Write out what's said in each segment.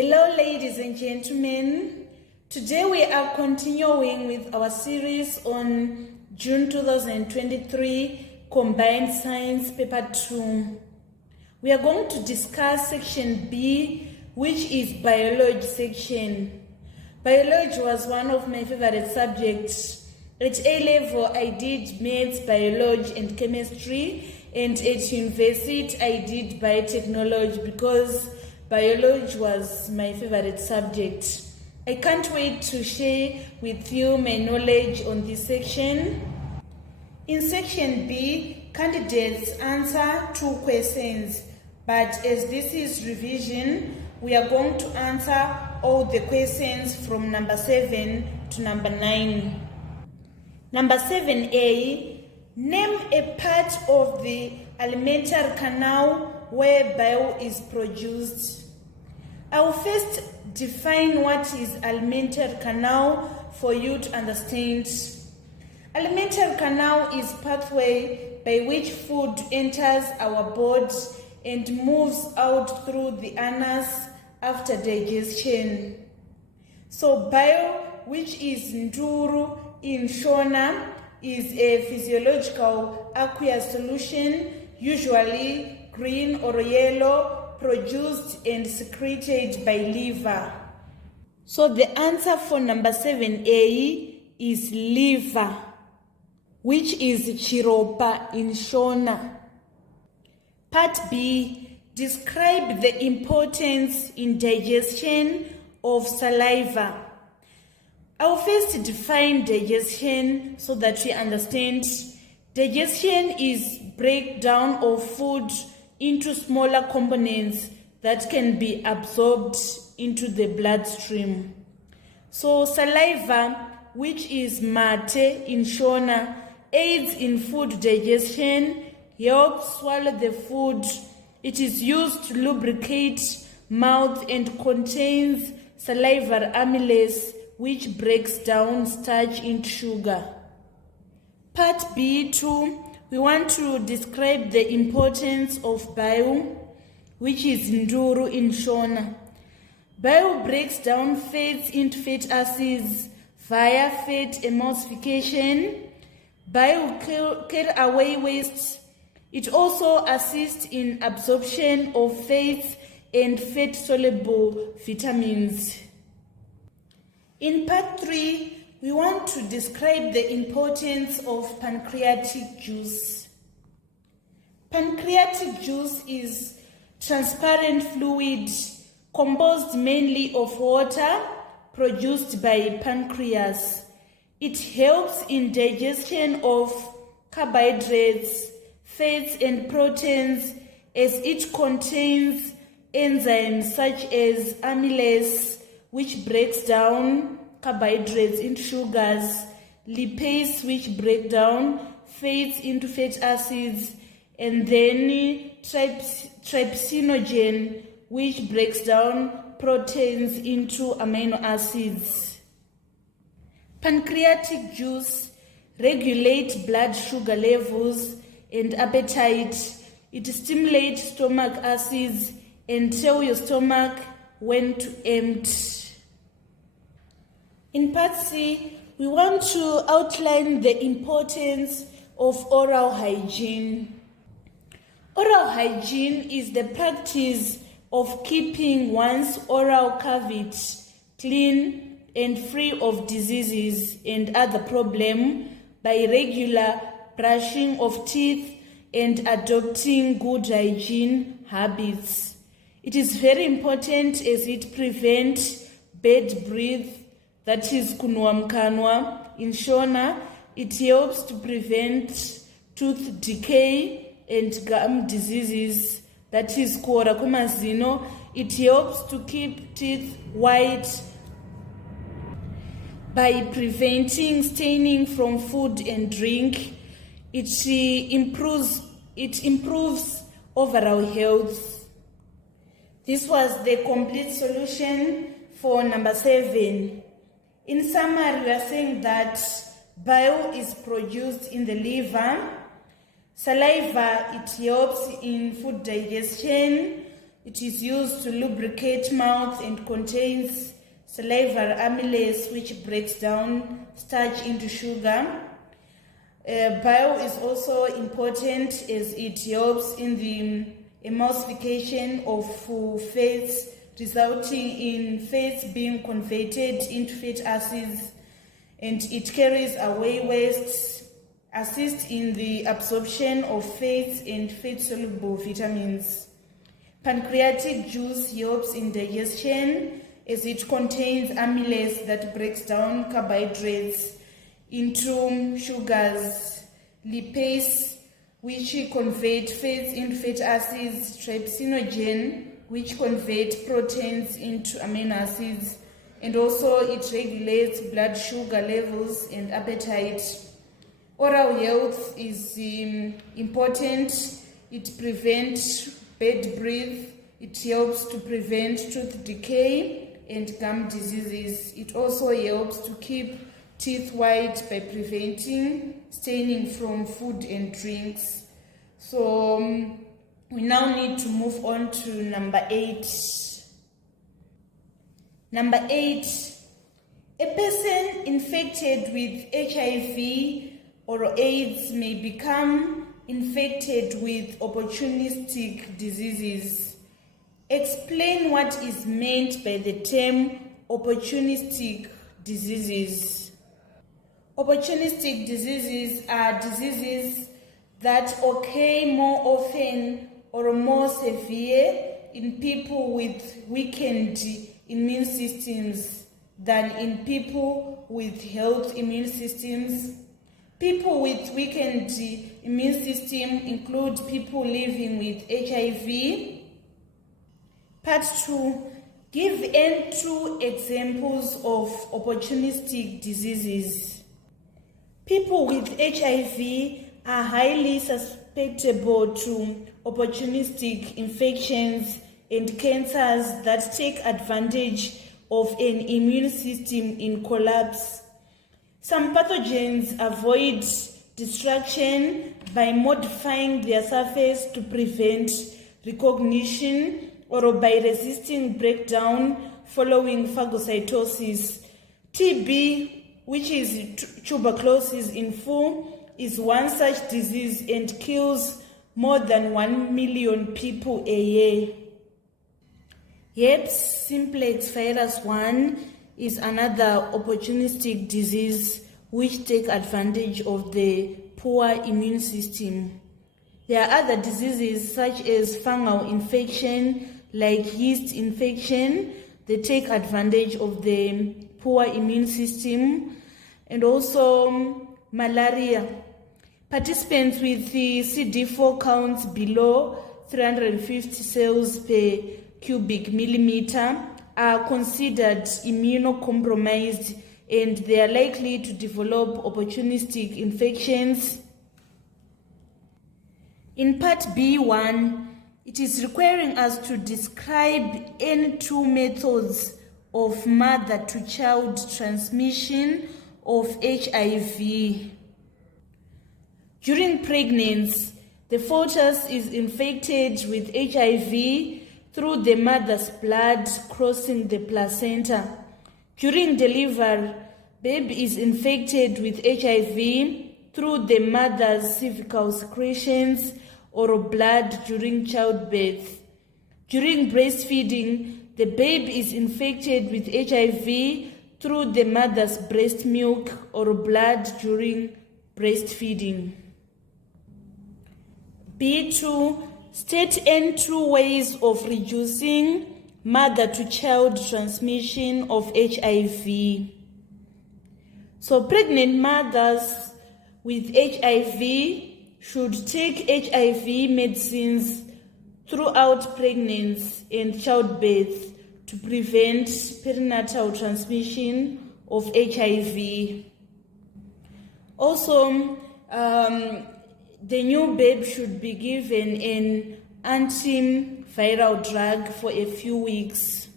Hello ladies and gentlemen, today we are continuing with our series on June 2023 Combined Science Paper 2. We are going to discuss section B, which is biology section. Biology was one of my favorite subjects. At A level I did maths, biology and chemistry, and at university I did biotechnology because biology was my favorite subject. I can't wait to share with you my knowledge on this section. In section B, candidates answer 2 questions, but as this is revision, we are going to answer all the questions from number 7 to number 9. Number 7A, name a part of the alimentary canal where bile is produced. I will first define what is alimentary canal for you to understand. Alimentary canal is pathway by which food enters our body and moves out through the anus after digestion. So bile, which is nduru in Shona, is a physiological aqueous solution, usually green or yellow, produced and secreted by liver. So the answer for number 7A is liver, which is chiropa in Shona. Part B, describe the importance in digestion of saliva. I will first define digestion so that we understand. Digestion is breakdown of food into smaller components that can be absorbed into the bloodstream. So saliva, which is mate in Shona, aids in food digestion, helps swallow the food. It is used to lubricate mouth and contains salivary amylase, which breaks down starch into sugar. Part B2, we want to describe the importance of bile, which is nduru in Shona. Bile breaks down fats into fatty acids via fat emulsification. Bile carry away waste. It also assists in absorption of fats and fat-soluble vitamins. In part 3, we want to describe the importance of pancreatic juice. Pancreatic juice is transparent fluid composed mainly of water produced by pancreas. It helps in digestion of carbohydrates, fats and proteins as it contains enzymes such as amylase, which breaks down carbohydrates into sugars, lipase, which break down fats into fatty acids, and then trypsinogen, which breaks down proteins into amino acids. Pancreatic juice regulates blood sugar levels and appetite. It stimulates stomach acids and tells your stomach when to empty. In part C, we want to outline the importance of oral hygiene. Oral hygiene is the practice of keeping one's oral cavity clean and free of diseases and other problems by regular brushing of teeth and adopting good hygiene habits. It is very important as it prevents bad breath, that is kunwa mkanwa in Shona. It helps to prevent tooth decay and gum diseases, that is kuora kumazino. It helps to keep teeth white by preventing staining from food and drink. It improves overall health. This was the complete solution for number 7. In summary, we are saying that bile is produced in the liver. Saliva, it helps in food digestion. It is used to lubricate mouth and contains salivary amylase, which breaks down starch into sugar. Bile is also important as it helps in the emulsification of fats, resulting in fats being converted into fatty acids, and it carries away waste, assists in the absorption of fats and fat-soluble vitamins. Pancreatic juice helps in digestion as it contains amylase that breaks down carbohydrates into sugars, lipase, which convert fats into fatty acids, trypsinogen, which convert proteins into amino acids, and also it regulates blood sugar levels and appetite. Oral health is important. It prevents bad breath. It helps to prevent tooth decay and gum diseases. It also helps to keep teeth white by preventing staining from food and drinks. So we now need to move on to number 8. Number 8, a person infected with HIV or AIDS may become infected with opportunistic diseases. Explain what is meant by the term opportunistic diseases. Opportunistic diseases are diseases that occur more often or more severe in people with weakened immune systems than in people with healthy immune systems. People with weakened immune system include people living with HIV. Part 2. Give and 2 examples of opportunistic diseases. People with HIV are highly susceptible to opportunistic infections and cancers that take advantage of an immune system in collapse. Some pathogens avoid destruction by modifying their surface to prevent recognition or by resisting breakdown following phagocytosis. TB, which is tuberculosis in full, is one such disease and kills more than 1 million people a year. Herpes simplex virus 1 is another opportunistic disease which takes advantage of the poor immune system. There are other diseases such as fungal infection, like yeast infection. They take advantage of the poor immune system, and also malaria. Participants with the CD4 counts below 350 cells per cubic millimeter are considered immunocompromised, and they are likely to develop opportunistic infections. In part B1, it is requiring us to describe any 2 methods of mother-to-child transmission of HIV. During pregnancy, the fetus is infected with HIV through the mother's blood crossing the placenta. During delivery, baby is infected with HIV through the mother's cervical secretions or blood during childbirth. During breastfeeding, the baby is infected with HIV through the mother's breast milk or blood during breastfeeding. B2. State any 2 ways of reducing mother-to-child transmission of HIV. So pregnant mothers with HIV should take HIV medicines throughout pregnancy and childbirth to prevent perinatal transmission of HIV. Also, the new babe should be given an antiviral drug for a few weeks.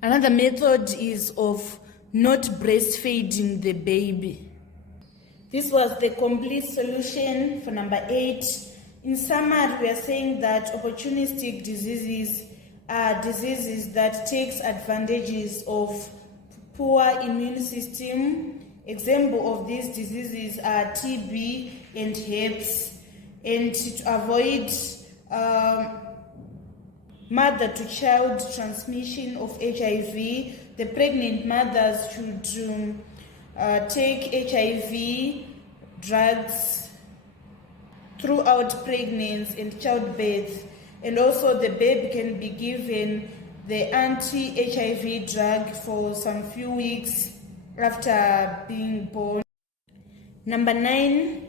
Another method is of not breastfeeding the baby. This was the complete solution for number 8. In summary, we are saying that opportunistic diseases are diseases that takes advantages of poor immune system. Example of these diseases are TB and herpes. And to avoid mother-to-child transmission of HIV, the pregnant mothers should take HIV drugs throughout pregnancy and childbirth. And also the baby can be given the anti-HIV drug for some few weeks after being born. Number 9,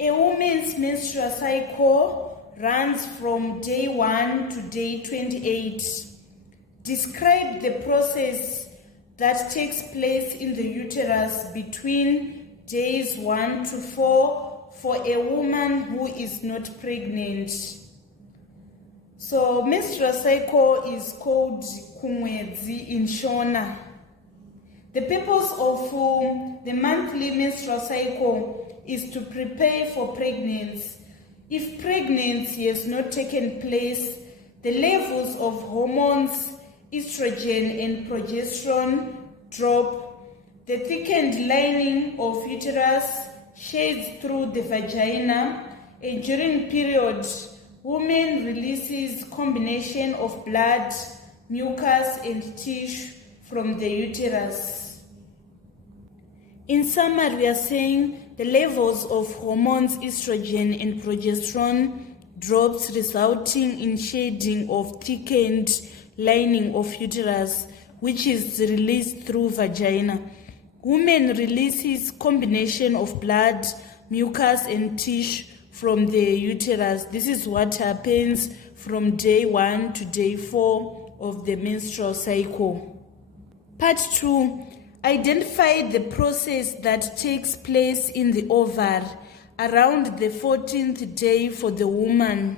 a woman's menstrual cycle runs from day 1 to day 28. Describe the process that takes place in the uterus between days 1 to 4 for a woman who is not pregnant. So menstrual cycle is called kumwedzi in Shona. The purpose of the monthly menstrual cycle is to prepare for pregnancy. If pregnancy has not taken place, the levels of hormones, estrogen and progesterone drop. The thickened lining of uterus sheds through the vagina, and during period, woman releases combination of blood, mucus and tissue from the uterus. In summary, we are saying the levels of hormones, estrogen and progesterone drops, resulting in shedding of thickened lining of uterus, which is released through vagina. Woman releases combination of blood, mucus and tissue from the uterus. This is what happens from day 1 to day 4 of the menstrual cycle. Part 2. Identify the process that takes place in the ovary around the 14th day for the woman.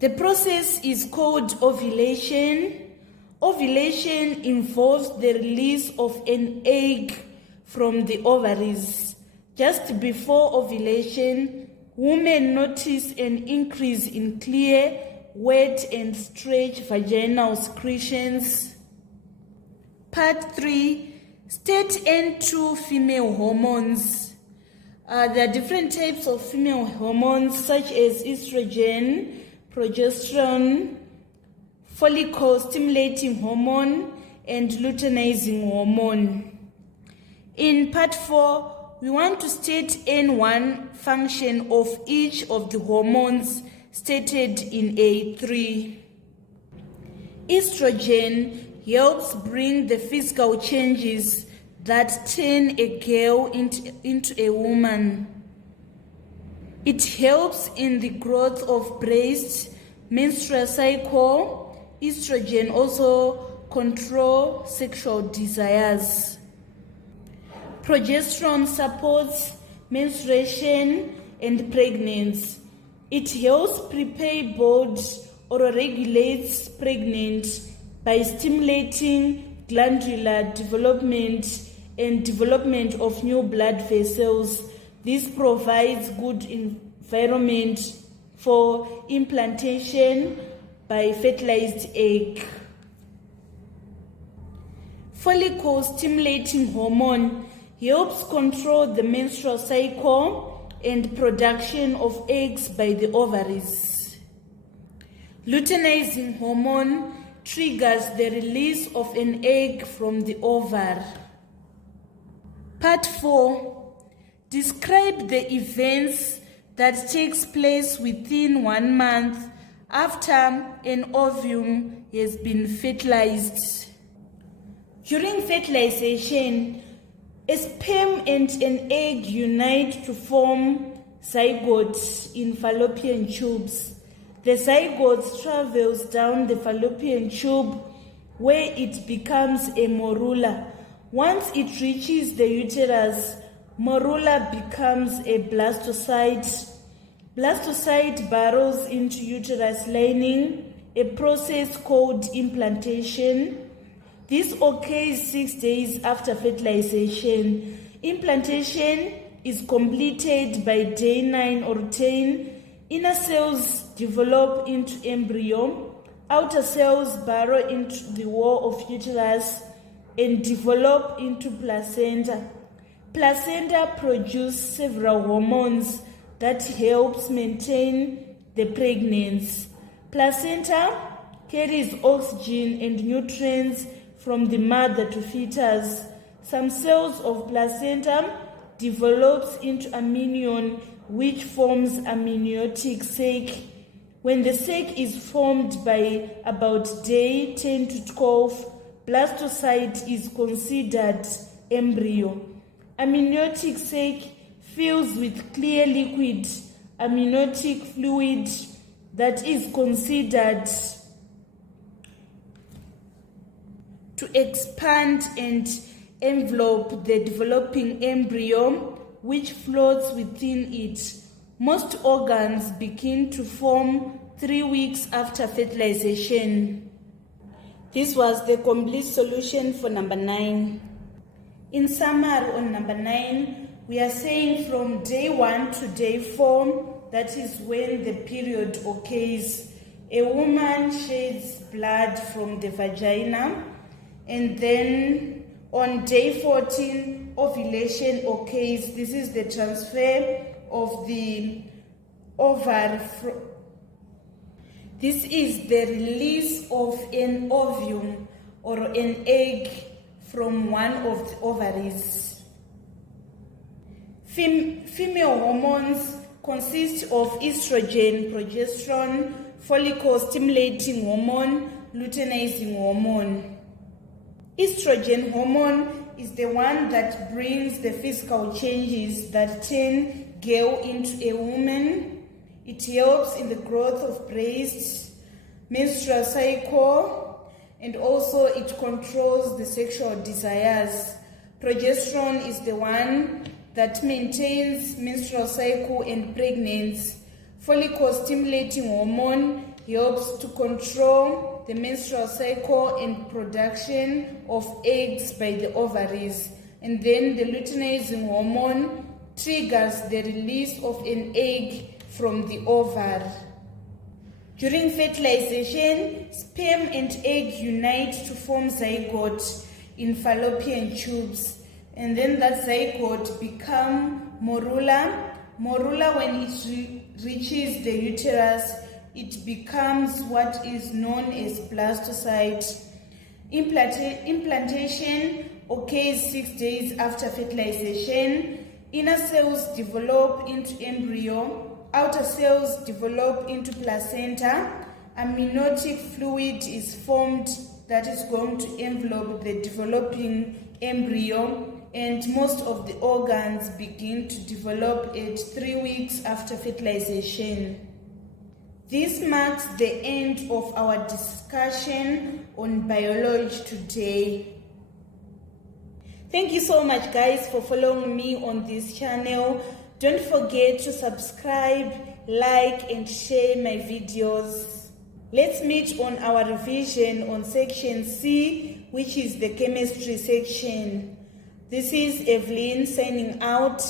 The process is called ovulation. Ovulation involves the release of an egg from the ovaries. Just before ovulation, women notice an increase in clear, wet and stretched vaginal secretions. Part 3. State and 2 female hormones. There are different types of female hormones such as estrogen, progesterone, follicle-stimulating hormone, and luteinizing hormone. In part 4, we want to state N1 function of each of the hormones stated in A3. Estrogen helps bring the physical changes that turn a girl into a woman. It helps in the growth of breast, menstrual cycle. Estrogen also controls sexual desires. Progesterone supports menstruation and pregnancy. It helps prepare body or regulates pregnancy by stimulating glandular development and development of new blood vessels. This provides good environment for implantation by fertilized egg. Follicle-stimulating hormone helps control the menstrual cycle and production of eggs by the ovaries. Luteinizing hormone triggers the release of an egg from the ovary. Part 4. Describe the events that takes place within 1 month after an ovum has been fertilized. During fertilization, a sperm and an egg unite to form zygote in fallopian tubes. The zygote travels down the fallopian tube where it becomes a morula. Once it reaches the uterus, morula becomes a blastocyte. Blastocyte burrows into uterus lining, a process called implantation. This occurs 6 days after fertilization. Implantation is completed by day 9 or 10. Inner cells develop into embryo. Outer cells burrow into the wall of uterus and develop into placenta. Placenta produce several hormones that helps maintain the pregnancy. Placenta carries oxygen and nutrients from the mother to fetus. Some cells of placenta develops into amnion, which forms amniotic sac. When the sac is formed by about day 10 to 12, blastocyte is considered embryo. Amniotic sac fills with clear liquid amniotic fluid that is considered to expand and envelope the developing embryo, which floats within it. Most organs begin to form 3 weeks after fertilization. This was the complete solution for number 9. In summary, on number 9, we are saying from day 1 to day 4, that is when the period occurs. A woman sheds blood from the vagina, and then on day 14, ovulation occurs. This is the transfer of the ovary. This is the release of an ovum or an egg from one of the ovaries. Female hormones consist of estrogen, progesterone, follicle-stimulating hormone, luteinizing hormone. Estrogen hormone is the one that brings the physical changes that turn girl into a woman. It helps in the growth of breasts, menstrual cycle, and also it controls the sexual desires. Progesterone is the one that maintains menstrual cycle and pregnancy. Follicle-stimulating hormone helps to control the menstrual cycle and production of eggs by the ovaries. And then the luteinizing hormone triggers the release of an egg from the ovary. During fertilization, sperm and egg unite to form zygote in fallopian tubes, and then that zygote become morula. Morula, when it reaches the uterus, it becomes what is known as blastocyte. Implantation occurs 6 days after fertilization. Inner cells develop into embryo. Outer cells develop into placenta. Amniotic fluid is formed that is going to envelope the developing embryo, and most of the organs begin to develop at 3 weeks after fertilization. This marks the end of our discussion on biology today. Thank you so much, guys, for following me on this channel. Don't forget to subscribe, like, and share my videos. Let's meet on our revision on section C, which is the chemistry section. This is Evelyn signing out.